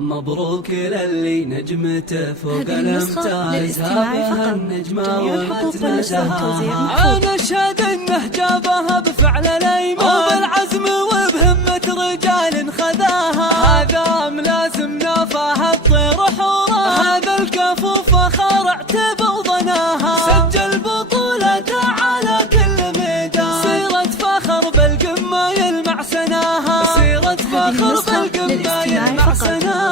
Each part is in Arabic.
مبروك للي نجمته فوق هذه النسخة الامتاز، للاستماع هذه فقط. النجمة جميع الحقوق والنسخ والتوزيع ومتناسها. محفوظ. انا اشهد انه جابها بفعل الايمان وبالعزم وبهمة رجال خذاها. هذا ملازم نافاها الطير حورا، هذا الكفو فخر اعتب وضناها. سجل بطولته على كل ميدان، سيرة فخر بالقمة يلمع سناها، سيرة فخر بالقمة يلمع سناها.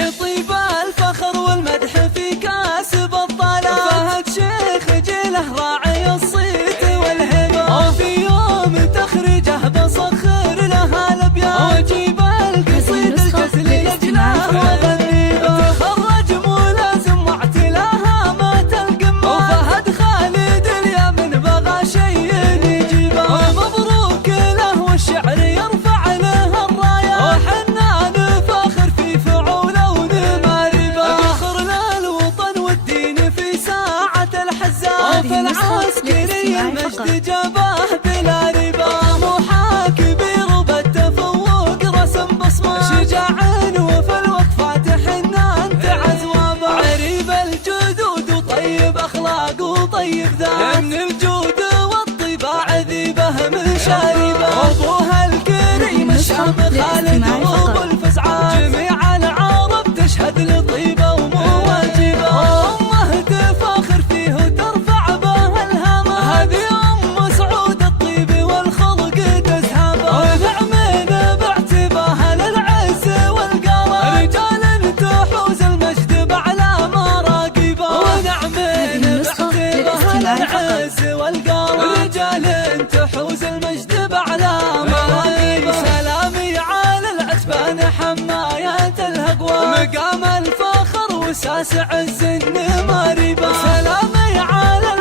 يطيب الفخر والمدح في كاسب الطلال، فهد شيخ جيله راعي الصيت والهبة، وفي يوم تخرجه بصخر لها الابيات، واجيب القصيد الجزل لجناه وغنيبه. تخرج ملازم واعتلاها مات القمه، وفهد خالد اليمن بغى شيء يجيبه. مبروك له والشعر يرفع له الرايه، وحنان فاخر في فعوله ونماربه. فخر للوطن والدين في ساعة الحزان، وفي العسكري المجد جابه بلا ربا. طموحه كبير وبالتفوق رسم بصمه، شجاع وفي الوقفات حنان تعزوابه. عريب الجدود وطيب اخلاق وطيب ذات، من الجود والطباع ذيبه من شاربه. ابوها الكريم الشام خالد وابو الفزعات، جميع العرب تشهد لطيبه ومواجبه. امه تفاخر فيه وترفع به الهامه، هذه ام سعود الطيب والخلق تزهابه. ونعمين باعتباها للعز والقرار، رجال تحوز المجد باعلى مراقبه. ونعمين باعتباها للعز والقرار، رجال تحوز المجد باعلى مراقبه. سلامي على العتبان حمايات الهقوى، مقام الفخر وساس عز النماربه. سلامي على